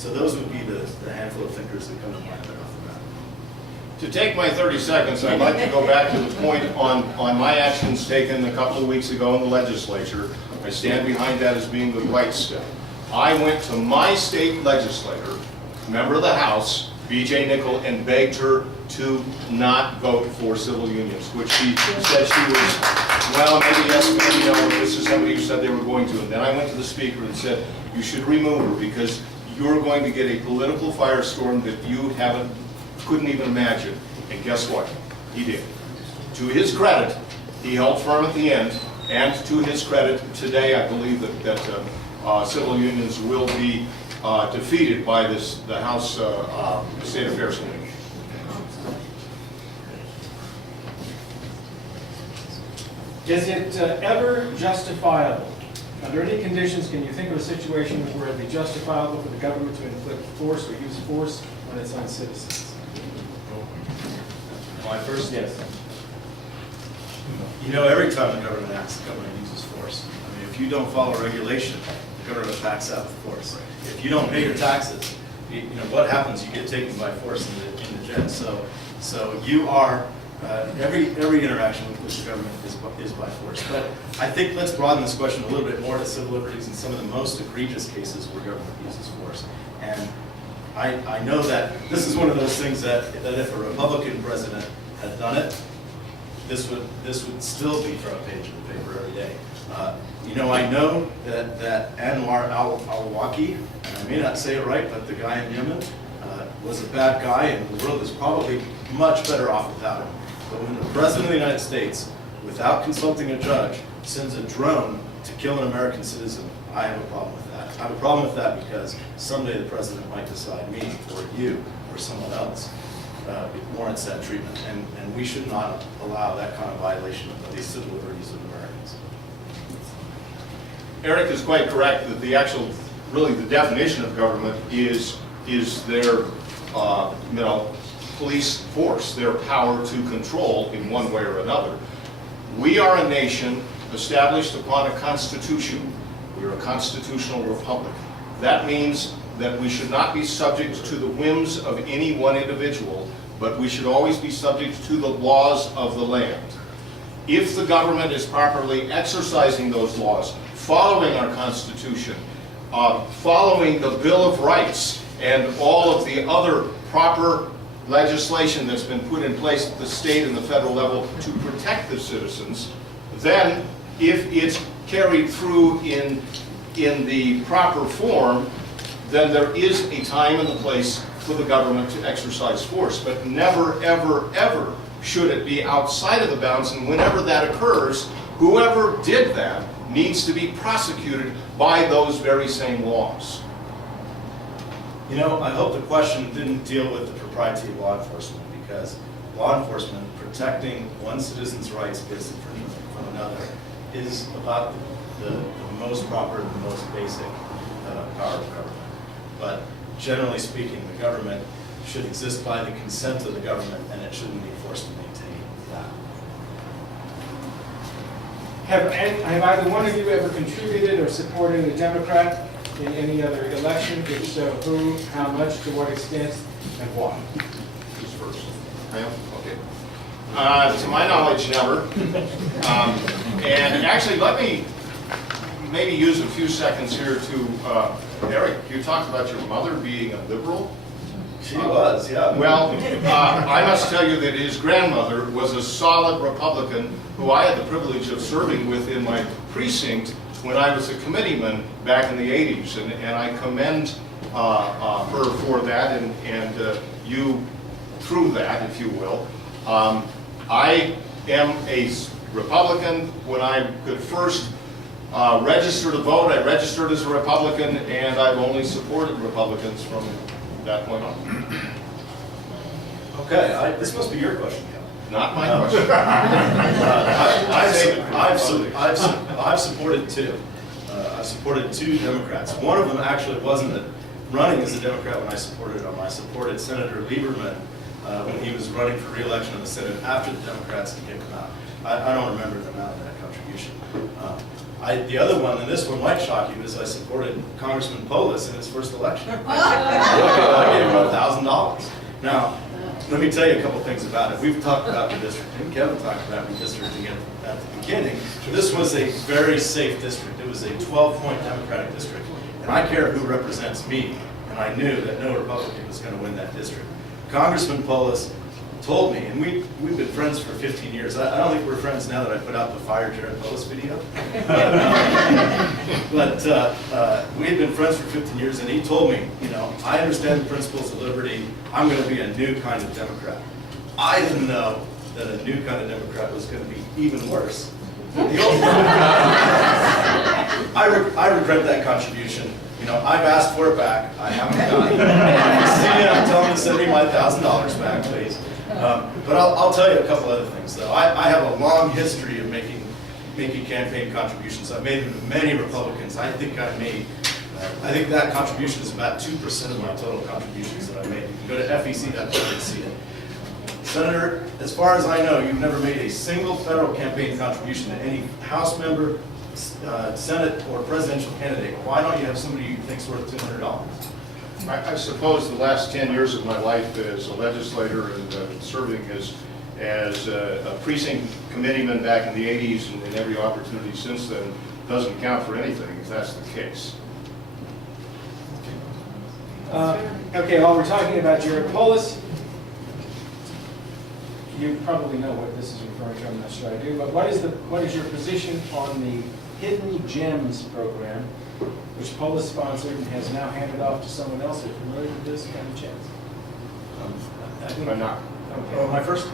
So those would be the handful of thinkers that come to mind right off the bat. To take my 30 seconds, I'd like to go back to the point on my actions taken a couple of weeks ago in the legislature. I stand behind that as being the right step. I went to my state legislator, member of the House, B.J. Nickel, and begged her to not vote for civil unions, which she said she was, well, maybe yes, maybe no, this is somebody who said they were going to. And then I went to the speaker and said, you should remove her because you're going to get a political firestorm that you couldn't even imagine. And guess what? He did. To his credit, he held firm at the end, and to his credit, today I believe that civil unions will be defeated by the House State Affairs Committee. Is it ever justifiable? Under any conditions, can you think of a situation where it would be justifiable for the government to inflict force or use force on its own citizens? My first? Yes. You know, every time the government acts, the government uses force. I mean, if you don't follow regulation, the government backs out with force. If you don't pay your taxes, you know what happens? You get taken by force in the jet. So you are every interaction with the government is by force. But I think let's broaden this question a little bit more to civil liberties and some of the most egregious cases where government uses force. And I know that this is one of those things that if a Republican president had done it, this would still be front page of the paper every day. You know, I know that Anwar al-Awlaki, and I may not say it right, but the guy in Yemen was a bad guy, and the world is probably much better off without him. But when the President of the United States, without consulting a judge, sends a drone to kill an American citizen, I have a problem with that. I have a problem with that because someday the President might decide me, or you, or someone else warrants that treatment, and we should not allow that kind of violation of the civil liberties of Americans. Eric is quite correct that really the definition of government is their, police force, their power to control in one way or another. We are a nation established upon a constitution. We're a constitutional republic. That means that we should not be subject to the whims of any one individual, but we should always be subject to the laws of the land. If the government is properly exercising those laws, following our Constitution, following the Bill of Rights, and all of the other proper legislation that's been put in place at the state and the federal level to protect the citizens, then if it's carried through in the proper form, then there is a time and a place for the government to exercise force. But never, ever, ever should it be outside of the bounds, and whenever that occurs, whoever did that needs to be prosecuted by those very same laws. You know, I hope the question didn't deal with the propriety of law enforcement, because law enforcement protecting one citizen's rights against infringement from another is about the most proper and the most basic power of government. But generally speaking, the government should exist by the consent of the government, and it shouldn't be forced to maintain that. Have either one of you ever contributed or supported a Democrat in any other election? If so, who, how much, to what extent, and why? Who's first? I am? Okay. To my knowledge, never. And actually, let me maybe use a few seconds here to, Eric, you talked about your mother being a liberal. She was, yeah. Well, I must tell you that his grandmother was a solid Republican who I had the privilege of serving with in my precinct when I was a committeeman back in the 80s, and I commend her for that, and you through that, if you will. I am a Republican. When I could first register to vote, I registered as a Republican, and I've only supported Republicans from that point on. Okay, this must be your question, Kevin. Not my question. I've supported two. I've supported two Democrats. One of them actually wasn't running as a Democrat when I supported him. I supported Senator Lieberman when he was running for re-election in the Senate after the Democrats had kicked him out. I don't remember the amount of that contribution. The other one, and this one might shock you, is I supported Congressman Polis in his first election. I gave him $1,000. Now, let me tell you a couple things about it. We've talked about redistricting. Kevin talked about redistricting at the beginning. This was a very safe district. It was a 12-point Democratic district. And I care who represents me. And I knew that no Republican was going to win that district. Congressman Polis told me, and we've been friends for 15 years. I don't think we're friends now that I put out the Fire Jared Polis video. But we had been friends for 15 years, and he told me, you know, I understand the principles of liberty. I'm going to be a new kind of Democrat. I didn't know that a new kind of Democrat was going to be even worse than the old Democrat. I regret that contribution. You know, I've asked for it back. I haven't gotten it. If you see it, I'm telling you to send me my $1,000 back, please. But I'll tell you a couple other things, though. I have a long history of making campaign contributions. I've made them to many Republicans. I think that contribution is about 2% of my total contributions that I made. You can go to FEC.gov and see it. Senator, as far as I know, you've never made a single federal campaign contribution to any House member, Senate, or presidential candidate. Why don't you have somebody you think's worth $200? I suppose the last 10 years of my life as a legislator and serving as a precinct committeeman back in the 80s and every opportunity since then doesn't count for anything if that's the case. Okay, while we're talking about Jared Polis, you probably know what this is referring to, I'm not sure I do, but what is your position on the Hidden Gems program, which Polis sponsored and has now handed off to someone else? Are you familiar with this kind of chance? I'm not. Oh, my first?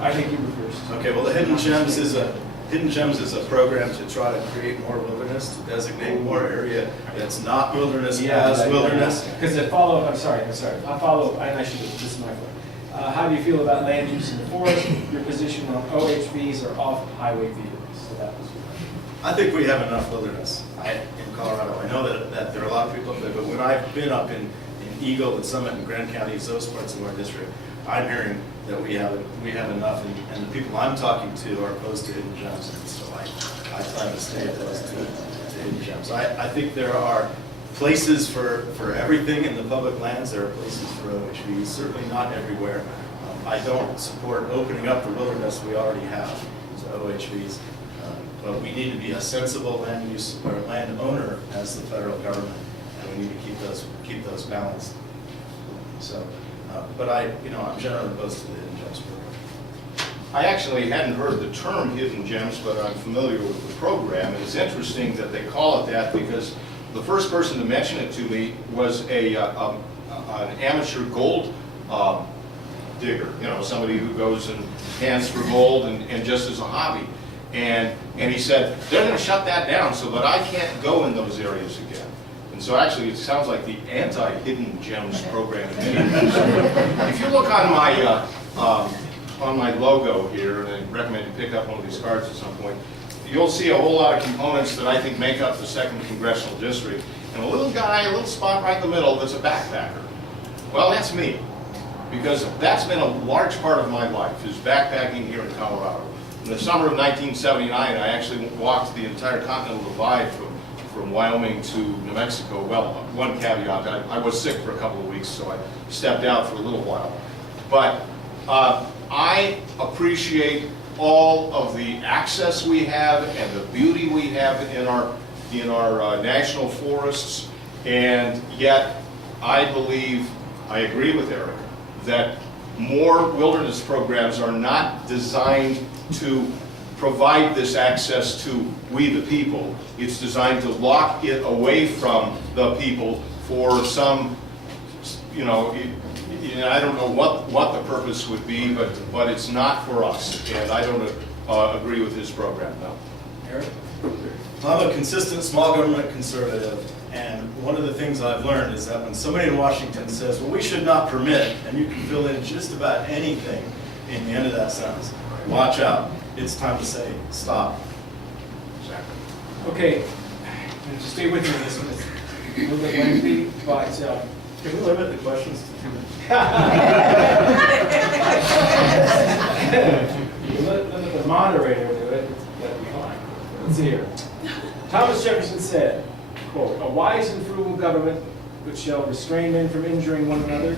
I think you were first. Okay, well, the Hidden Gems is a program to try to create more wilderness, to designate more area that's not wilderness as wilderness. Because the follow-up, I'm sorry, I follow, and I should have, this is my fault. How do you feel about land use in the forest, your position on OHVs or off-highway vehicles? So that was your question. I think we have enough wilderness in Colorado. I know that there are a lot of people up there, but when I've been up in Eagle and Summit and Grand Counties, those parts of our district, I'm hearing that we have enough, and the people I'm talking to are opposed to hidden gems, and so I plan to stay opposed to hidden gems. I think there are places for everything in the public lands. There are places for OHVs, certainly not everywhere. I don't support opening up the wilderness we already have to OHVs, but we need to be a sensible land use or landowner as the federal government, and we need to keep those balanced. So. But I'm generally opposed to the Hidden Gems program. I actually hadn't heard the term Hidden Gems, but I'm familiar with the program. And it's interesting that they call it that because the first person to mention it to me was an amateur gold digger, somebody who goes and pans for gold and just as a hobby. And he said, they're going to shut that down so that I can't go in those areas again. And so actually, it sounds like the anti-Hidden Gems program. If you look on my logo here, and I recommend you pick up one of these cards at some point, you'll see a whole lot of components that I think make up the 2nd Congressional District. And a little guy, a little spot right in the middle that's a backpacker. Well, that's me. Because that's been a large part of my life, is backpacking here in Colorado. In the summer of 1979, I actually walked the entire Continental Divide from Wyoming to New Mexico. Well, one caveat, I was sick for a couple of weeks, so I stepped out for a little while. But I appreciate all of the access we have and the beauty we have in our national forests, and yet I believe, I agree with Eric, that more wilderness programs are not designed to provide this access to we the people. It's designed to lock it away from the people for some, I don't know what the purpose would be, but it's not for us. And I don't agree with his program, no. Eric? Well, I'm a consistent small government conservative, and one of the things I've learned is that when somebody in Washington says, well, we should not permit, and you can fill in just about anything in the end of that sentence, watch out. It's time to say, stop. Exactly. Okay, and to stay with me on this one, it's a little bit lengthy, but Can we limit the questions to 2 minutes? you let the moderator do it, that'd be fine. Let's hear. Thomas Jefferson said, quote, "A wise and frugal government which shall restrain men from injuring one another,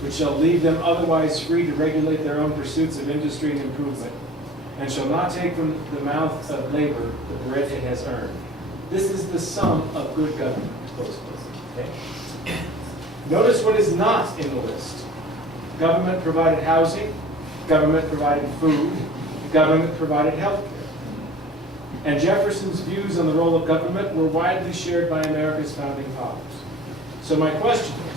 which shall leave them otherwise free to regulate their own pursuits of industry and improvement, and shall not take from the mouth of labor the bread it has earned. This is the sum of good government." Close quote. Okay? Notice what is not in the list. Government provided housing, government provided food, government provided health care. And Jefferson's views on the role of government were widely shared by America's founding fathers. So my question is,